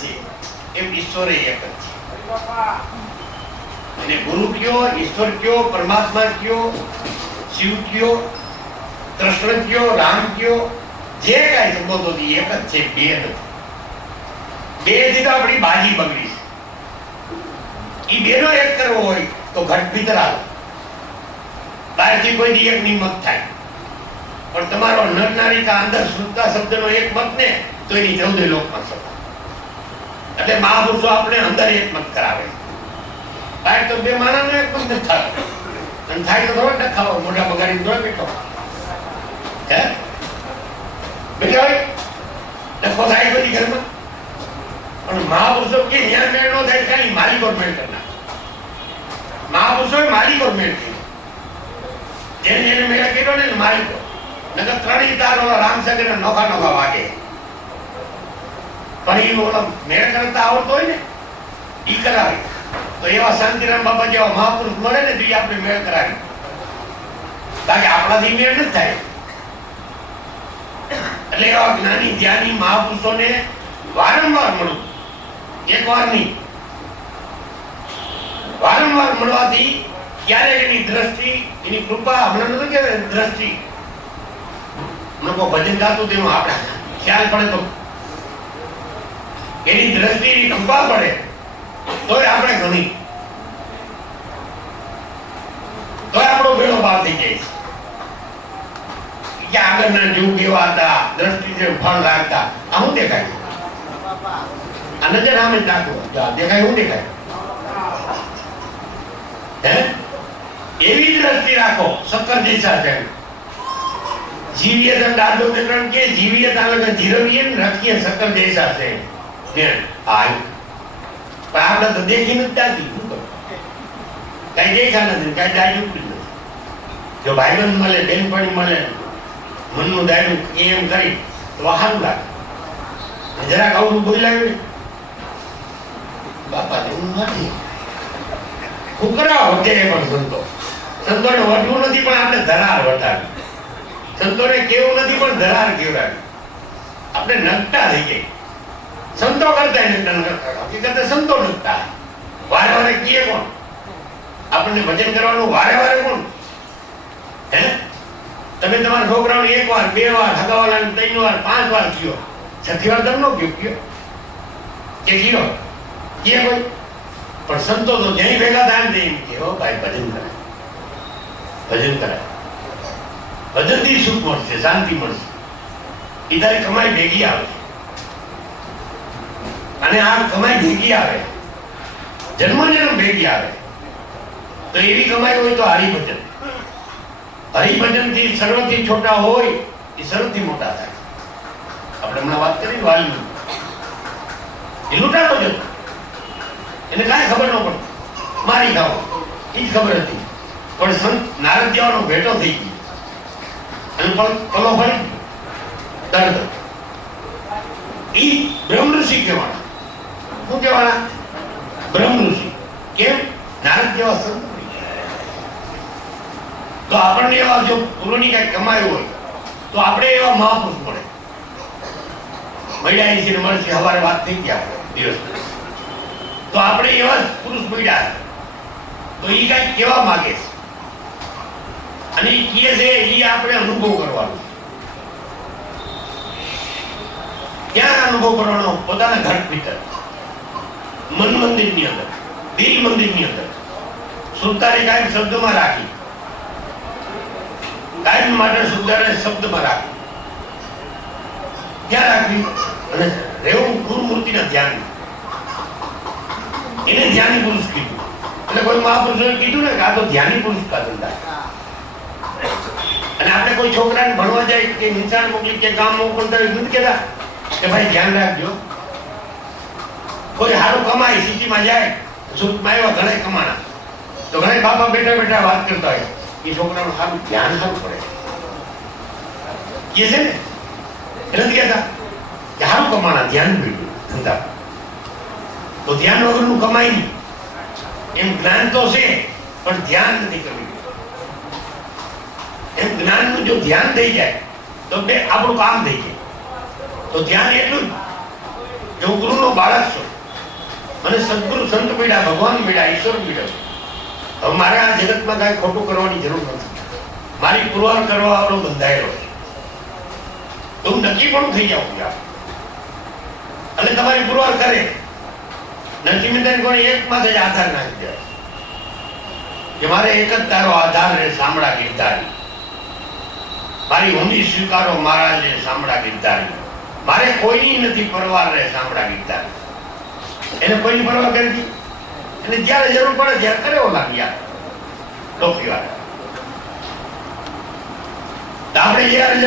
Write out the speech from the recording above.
છે એમ ઈશ્વર એક જ છે. અને ગુરુ કયો, ઈશ્વર કયો, પરમાત્મા કયો, શિવ કયો, કૃષ્ણ કયો, રામ કયો, જે કાંઈ સંબોધો એક જ છે, બે નથી. બે થી તો આપણી બાજી બગડી છે. ઈ બેનો એક કરવો હોય તો ઘટ ભીતર આવે, બહારથી કોઈ એક ની મત થાય. પણ તમારો નર નારી કા અંદર શુદ્ધતા શબ્દનો એક મત ને તો એની 14 લોકમાં સભા. એટલે મહાપુરુષો આપણે અંદર એક મત કરાવે. બહાર તો બે માણસનો એક મત નથી થતો. અને થાય તો થોડો ન ખાવો, મોઢા બગાડી થોડો બેઠો હે બેઠો હોય ડખો થાય બધી ઘરમાં. પણ મહાપુરુષો કે અહીંયા મેળ નો થાય, ખાલી માલિક ઓર મેળ કરનાર. મહાપુરુષો માલિક ઓર મેળ કર્યો, જેને મેળ કર્યો ને માલિકો. નકર ત્રણેય તાર ઓલા રામસગર નોખા નોખા વાગે. પણ એ ઓલા મેળ કરતા આવડતો હોય ને ઈ કરાવે. તો એવા શાંતિરામ બાબા જેવા મહાપુરુષ મળે ને તો એ આપણે મેળ કરાવી. બાકી આપણાથી મેળ નથી થાય. એટલે એવા જ્ઞાની જ્ઞાની મહાપુરુષોને વારંવાર મળવું, એક વાર નહીં, વારંવાર મળવાથી ક્યારે એની દ્રષ્ટિ, એની કૃપા, હમણાં નથી કે દ્રષ્ટિ લોકો ભજન ગાતું તેમાં આપણે ખ્યાલ પડે તો એની દ્રષ્ટિ, એની કૃપા પડે તોય આપણે ઘણી, તોય આપણો બેડો પાર થઈ જાય છે. આગળના જીવ કેવા હતા, દ્રષ્ટિ ફળ રાખતા, આ શું દેખાય? આ નજર સામે નાખો, દેખાય શું દેખાય? હે એવી દ્રષ્ટિ રાખો. શક્કર જૈસા છે. જીવીએ તો દાદો વિતરણ કે જીવીએ તાલક જીરવીએ ને રખીએ શક્કર જૈસા છે. હાય પણ આપણે તો દેખી નથી ચાલતી. કઈ દેખા નથી, કઈ ડાયરું નથી. જો ભાઈબંધ મળે, બેનપણી મળે, મનનું દાયરું એમ કરી તો સારું લાગે. જરાક આવું બોલાવ્યું ને બાપા એવું નથી. કુકરા વટે પણ સંતો, સંતોને વટવું નથી પણ આપણે ધરાર વટાવી. સંતોને કેવું નથી પણ ધરાર કેવડાવી. આપણે નકટા થઈ ગઈ. સંતો કરતા હકીકતે સંતો નકટા. વારે વારે કીએ કોણ? આપણને ભજન કરવાનું વારે વારે કોણ? હે તમે તમારા છોકરાઓને 1 વાર 2 વાર હગાવાલાને 3 વાર 5 વાર કયો, 6ઠી વાર તમને કયો કે કયો કે કોઈ? પણ સંતો તો જ્યાં ભેગા થાય ને એમ કે હો ભાઈ ભજન કરાય, ભજન કરાય. ભજનથી સુખ મળશે, શાંતિ મળશે. એ તારી કમાઈ ભેગી આવે. અને આ કમાઈ ભેગી આવે, જન્મ ભેગી આવે. તો એવી કમાઈ હોય તો હરિભજન. હરિભજન થી સર્વથી છોટા હોય એ સર્વથી મોટા થાય. આપણે હમણાં વાત કરી વાલી, એ લૂંટાતો જતો, એને કાંઈ ખબર ન પડતી, મારી ખાવ એ જ ખબર હતી. પણ સંત નારદ જેવાનો ભેટો થઈ ગયો અને પલો ફરી તરત ઈ બ્રહ્મ ઋષિ કહેવાના. શું કહેવાના? બ્રહ્મ ઋષિ. કેમ? નારદ જેવા સંત. તો આપણને એવા જો પૂર્વની કઈ કમાયું હોય તો આપણે એવા મહાપુરુષ મળે. મળ્યા છે ને મળશે, સવારે વાત થઈ ગયા દિવસ. તો આપણે એવા પુરુષ મળ્યા તો એ કઈ કેવા માંગે છે અને એ કહે છે એ આપણે અનુભવ કરવાનો. ક્યાં અનુભવ કરવાનો? પોતાના ઘર ભીતર, મન મંદિરની અંદર, દિલ મંદિરની અંદર. સુતારી કાયમ શબ્દમાં રાખી, કાયમ માટે સુધારે શબ્દમાં રાખી. ક્યાં રાખવી? અને રહેવું ગુરુમૂર્તિના ધ્યાન. એને ધ્યાની પુરુષ કીધું. એટલે કોઈ મહાપુરુષોએ કીધું ને કે આ તો ધ્યાની પુરુષ કા ધંધા. અને આપણે કોઈ છોકરાને ભણવા જાય કે નિશાળ મોકલી કે ગામ મોકલતા હોય નથી કહેતા કે ભાઈ ધ્યાન રાખજો. કોઈ સારું કમાય, સિટીમાં જાય, સુખમાં એવા ઘણા કમાણા તો ઘણા બાપા બેઠા બેઠા વાત કરતા હોય એ છોકરાનું સારું ધ્યાન સારું પડે કે છે ને. એ નથી કહેતા કે સારું કમાણા, ધ્યાન ભેટ્યું ધંધા. તો ધ્યાન વગરનું કમાય નહીં. એમ જ્ઞાન તો છે પણ ધ્યાન નથી કરવું. એમ જ્ઞાનનું જો ધ્યાન થઈ જાય તો બે આપણું કામ થઈ જાય. તો ધ્યાન એટલું જ કે હું ગુરુનો બાળક છું, મને સદગુરુ સંત મળ્યા, ભગવાન મળ્યા, ઈશ્વર મળ્યો. હવે મારે આ જગતમાં કાંઈ ખોટું કરવાની જરૂર નથી. મારી પુરવાર કરવા વાળો બંધાયેલો છે. તો હું નક્કી પણ થઈ જાઉં છું અને તમારી પુરવાર કરે નથી મિત્ર કોઈ એક માથે જ આધાર નાખી દે કે મારે એક જ તારો આધાર રે સાંભળા ગીતારી, મારી ઊંડી સ્વીકારો મહારાજ રે સાંભળા ગીતારી, મારે કોઈની નથી પરવાર રે સાંભળા ગીતારી. એને કોઈની પરવા કરી હતી, અને જ્યારે જરૂર પડે ત્યારે કરે એવો લાગ્યા લોકીવાર. આપણે જ્યારે